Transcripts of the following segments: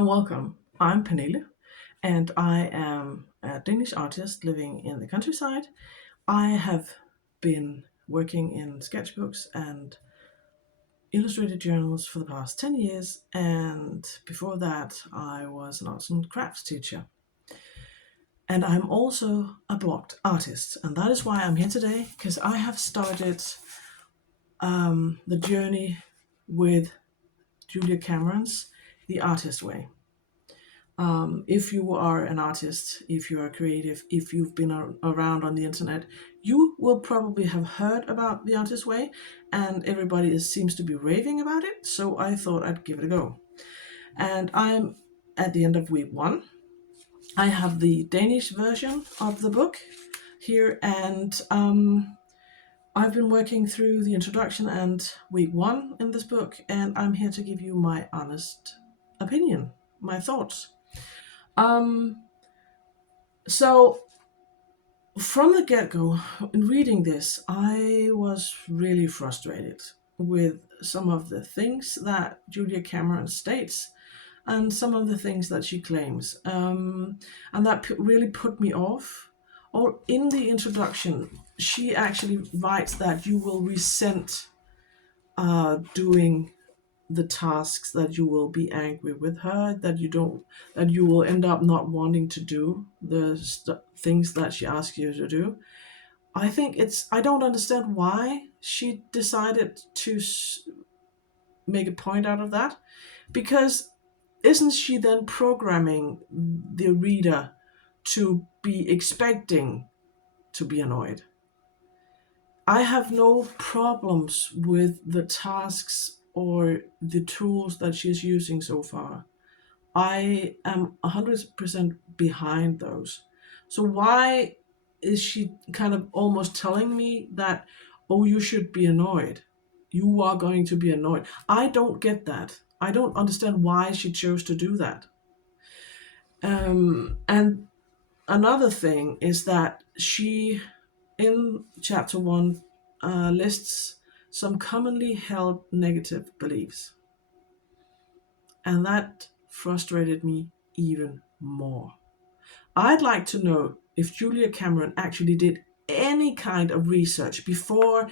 and welcome. I'm Pernille, and I am a Danish artist living in the countryside. I have been working in sketchbooks and illustrated journals for the past 10 years, and before that, I was an arts and crafts teacher. And I'm also a blocked artist, and that is why I'm here today, because I have started the journey with Julia Cameron's The Artist Way. If you are an artist, if you are creative, if you've been around on the internet, you will probably have heard about the Artist Way, and everybody seems to be raving about it. So I thought I'd give it a go. And I'm at the end of week one. I have the Danish version of the book here, and I've been working through the introduction and week one in this book, and I'm here to give you my honest opinion, my thoughts. Um, so from the get-go, in reading this, I was really frustrated with some of the things that Julia Cameron states and some of the things that she claims. And that really put me off. Or in the introduction, she actually writes that you will resent doing the tasks, that you will be angry with her, that you will end up not wanting to do the things that she asks you to do. I don't understand why she decided to make a point out of that, because isn't she then programming the reader to be expecting to be annoyed? I have no problems with the tasks or the tools that she's using so far. I am 100% behind those. So why is she kind of almost telling me that, oh, you should be annoyed? You are going to be annoyed. I don't get that. I don't understand why she chose to do that. And another thing is that she, in chapter one, lists some commonly held negative beliefs. And that frustrated me even more. I'd like to know if Julia Cameron actually did any kind of research before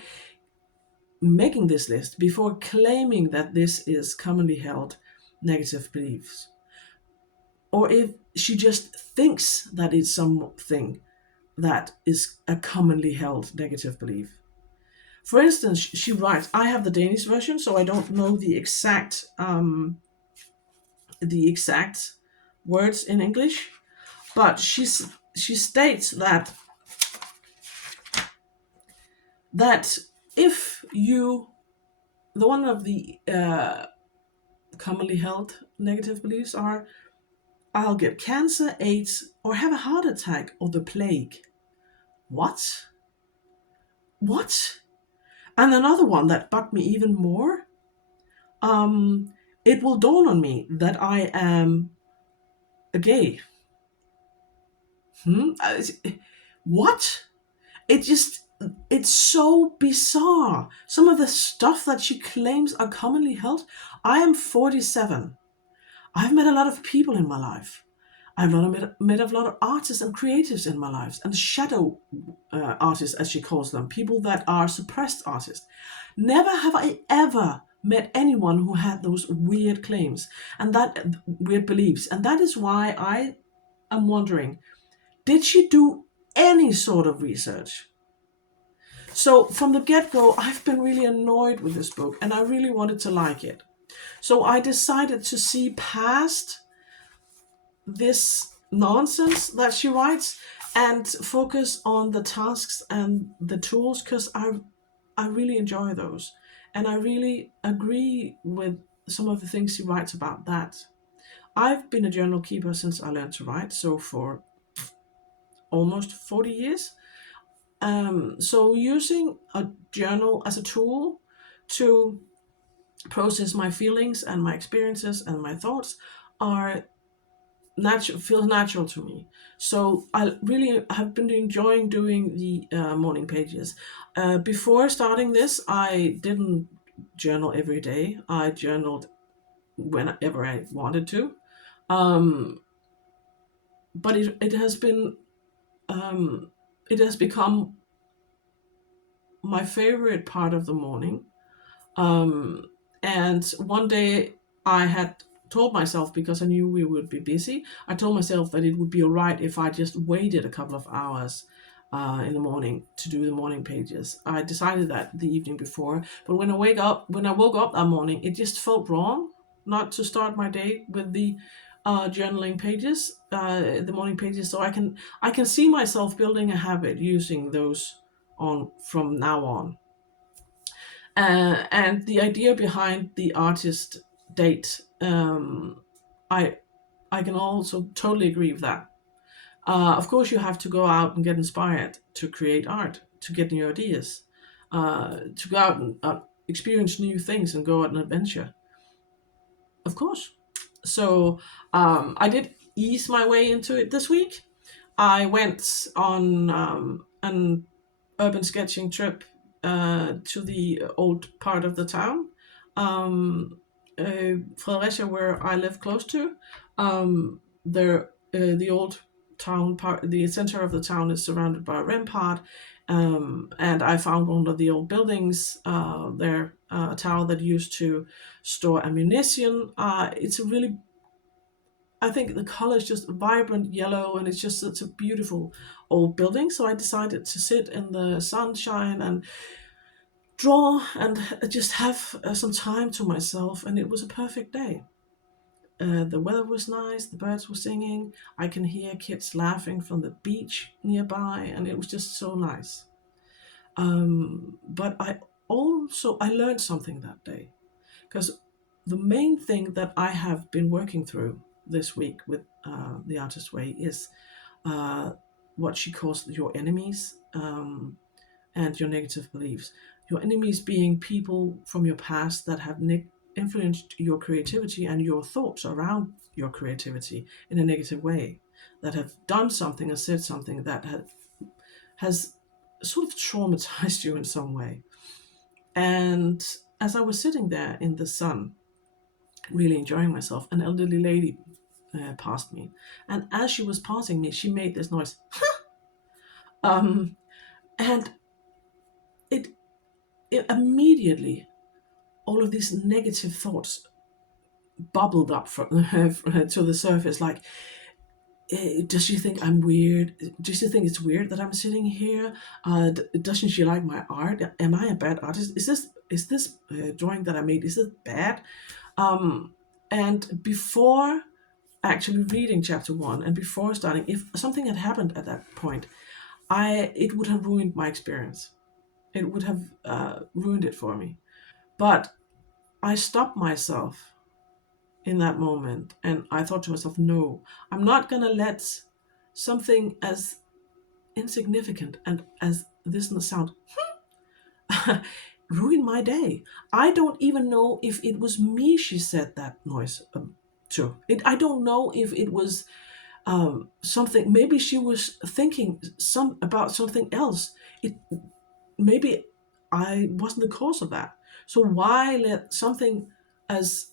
making this list, before claiming that this is commonly held negative beliefs, or if she just thinks that it's something that is a commonly held negative belief. For instance, she writes, I have the Danish version, so I don't know the exact words in English, but she states that if you, the one of the commonly held negative beliefs are, I'll get cancer, AIDS, or have a heart attack, or the plague. What? What? And another one that bugged me even more. It will dawn on me that I am a gay. What? It just, it's so bizarre. Some of the stuff that she claims are commonly held. I am 47. I've met a lot of people in my life. I've met a lot of artists and creatives in my life, and shadow artists, as she calls them, people that are suppressed artists. Never have I ever met anyone who had those weird claims and that weird beliefs. And that is why I am wondering, did she do any sort of research? So from the get-go, I've been really annoyed with this book, and I really wanted to like it. So I decided to see past this nonsense that she writes and focus on the tasks and the tools, because I really enjoy those, and I really agree with some of the things she writes about that. I've been a journal keeper since I learned to write, so for almost 40 years. So using a journal as a tool to process my feelings and my experiences and my thoughts are feels natural to me. So I really have been enjoying doing the morning pages. Before starting this, I didn't journal every day. I journaled whenever I wanted to. Um, but it has been it has become my favorite part of the morning. Um, and one day I had told myself, because I knew we would be busy, I told myself that it would be all right if I just waited a couple of hours in the morning to do the morning pages. I decided that the evening before, but when I woke up that morning, it just felt wrong not to start my day with the journaling pages, the morning pages. So I can see myself building a habit using those on from now on. And the idea behind the artist date, I I can also totally agree with that. Of course, you have to go out and get inspired to create art, to get new ideas, to go out and experience new things and go on an adventure. Of course. So I did ease my way into it this week. I went on an urban sketching trip to the old part of the town, Fredericia, where I live close to. There, the old town part, the center of the town is surrounded by a rampart, and I found one of the old buildings there, a tower that used to store ammunition. It's a really, I think the color is just vibrant yellow, and it's just such a beautiful old building. So I decided to sit in the sunshine and draw and just have some time to myself, and it was a perfect day. The weather was nice, the birds were singing, I can hear kids laughing from the beach nearby, and it was just so nice. But I learned something that day, because the main thing that I have been working through this week with the Artist Way is uh, what she calls your enemies, and your negative beliefs. Your enemies being people from your past that have influenced your creativity and your thoughts around your creativity in a negative way, that have done something or said something that has sort of traumatized you in some way. And as I was sitting there in the sun, really enjoying myself, an elderly lady passed me. And as she was passing me, she made this noise. um, and it, it immediately, all of these negative thoughts bubbled up from, to the surface. Like, does she think I'm weird? Does she think it's weird that I'm sitting here? Doesn't she like my art? Am I a bad artist? Is this drawing that I made, is it bad? Um, and before actually reading chapter one, and before starting, if something had happened at that point, it would have ruined my experience. It would have ruined it for me. But I stopped myself in that moment, and I thought to myself, no, I'm not going to let something as insignificant and as this sound ruin my day. I don't even know if it was me she said that noise to. I don't know if it was something. Maybe she was thinking about something else. Maybe I wasn't the cause of that. So why let something as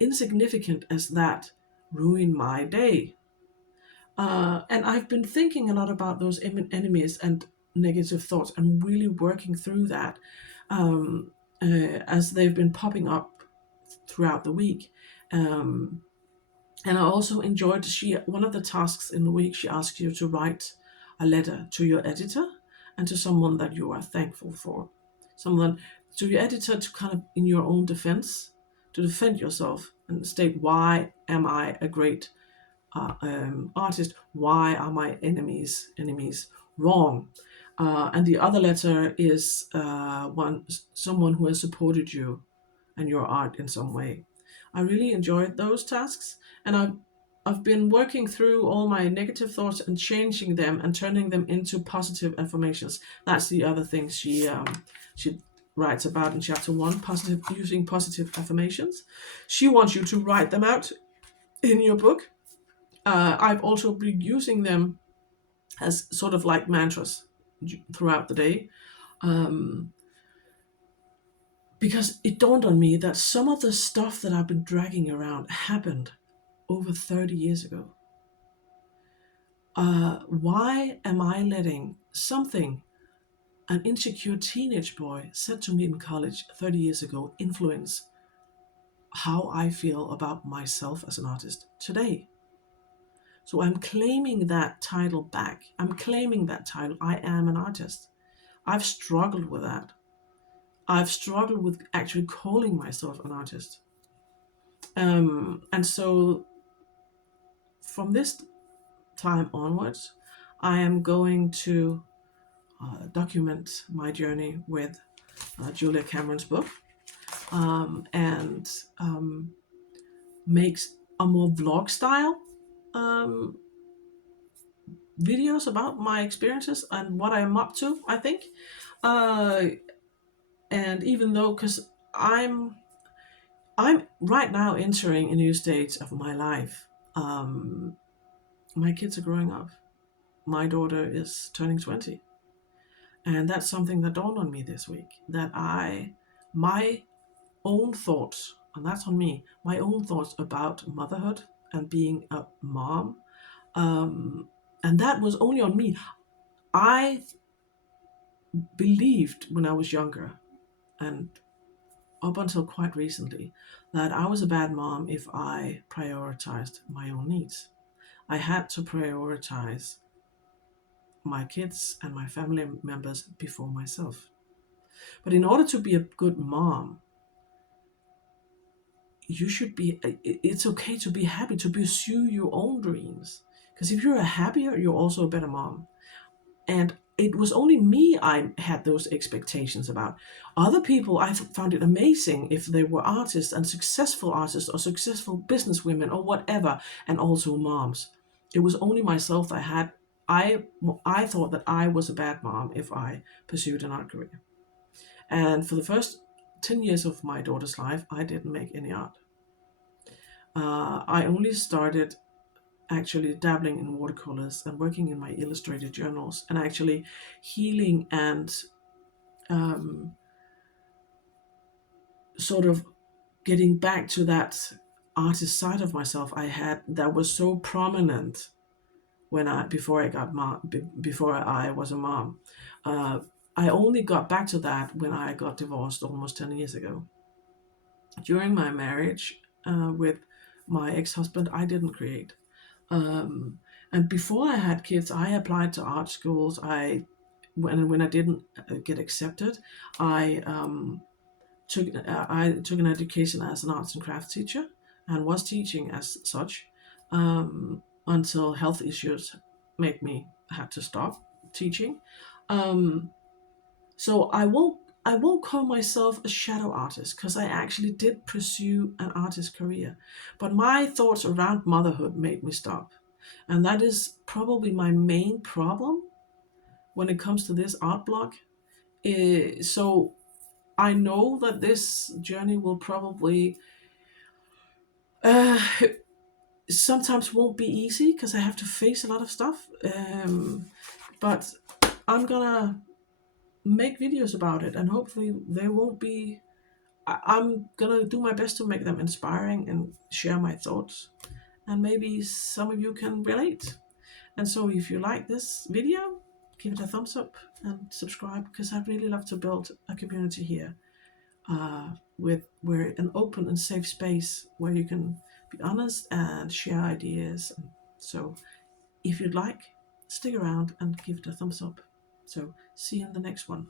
insignificant as that ruin my day? And I've been thinking a lot about those enemies and negative thoughts, and really working through that um, as they've been popping up throughout the week. Um, and I also enjoyed, one of the tasks in the week, she asks you to write a letter to your editor and to someone that you are thankful for. Someone, to your editor, to kind of, in your own defense, to defend yourself and state, why am I a great artist? Why are my enemies wrong? And the other letter is someone who has supported you and your art in some way. I really enjoyed those tasks, and I've been working through all my negative thoughts and changing them and turning them into positive affirmations. That's the other thing she writes about in chapter one: using positive affirmations. She wants you to write them out in your book. I've also been using them as sort of like mantras throughout the day, um, because it dawned on me that some of the stuff that I've been dragging around happened over 30 years ago. Why am I letting something an insecure teenage boy said to me in college 30 years ago influence how I feel about myself as an artist today? So I'm claiming that title back. I'm claiming that title. I am an artist. I've struggled with that. I've struggled with actually calling myself an artist. And so from this time onwards, I am going to document my journey with Julia Cameron's book, and makes a more vlog style um, videos about my experiences and what I'm up to, I think. Uh, and even though, because I'm right now entering a new stage of my life. Um, my kids are growing up. My daughter is turning 20. And that's something that dawned on me this week, that my own thoughts, and that's on me, my own thoughts about motherhood and being a mom, um, and that was only on me. I believed when I was younger, and up until quite recently, that I was a bad mom if I prioritized my own needs. I had to prioritize my kids and my family members before myself. But in order to be a good mom, you should be, it's okay to be happy, to pursue your own dreams. Because if you're a happier, you're also a better mom. And it was only me I had those expectations about. Other people, I found it amazing if they were artists and successful artists or successful businesswomen or whatever, and also moms. It was only myself that had, I thought that I was a bad mom if I pursued an art career. And for the first 10 years of my daughter's life, I didn't make any art. I only started actually dabbling in watercolors and working in my illustrated journals and actually healing and um, sort of getting back to that artist side of myself I had that was so prominent when I before I got before I was a mom. Uh, I only got back to that when I got divorced almost 10 years ago. During my marriage with my ex-husband, I didn't create. Um, and before I had kids, I applied to art schools. When I didn't get accepted, I took an education as an arts and crafts teacher and was teaching as such until health issues made me have to stop teaching. Um, so I won't call myself a shadow artist because I actually did pursue an artist career, but my thoughts around motherhood made me stop. And that is probably my main problem when it comes to this art blog. So I know that this journey will probably uh, sometimes won't be easy because I have to face a lot of stuff. But I'm gonna make videos about it, and hopefully they won't be. I'm gonna do my best to make them inspiring and share my thoughts, and maybe some of you can relate. And so if you like this video, give it a thumbs up and subscribe, because I'd really love to build a community here with where an open and safe space where you can be honest and share ideas. And so if you'd like, stick around and give it a thumbs up. So see you in the next one.